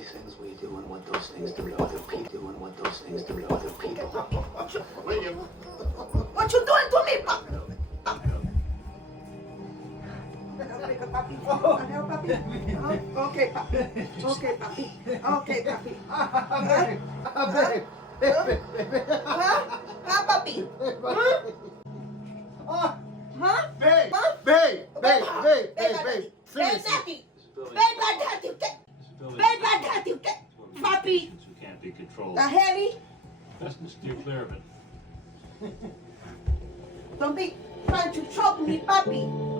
silly things we do and what those things do to other people and what those things do to other people. William. What you doing to me, Pop? Papi. Ano, Papi? Okay, Papi. Okay, Papi. Okay, Papi. Ha? Ha, Papi? Ha? Babe, Huh? babe, babe, babe, babe, Babe, babe. Daddy. Seriously. Babe, Daddy. Babe, Daddy. Papi. Who can't be controlled. The heli. Best to steer clear of it. Don't be trying to choke me, Papi.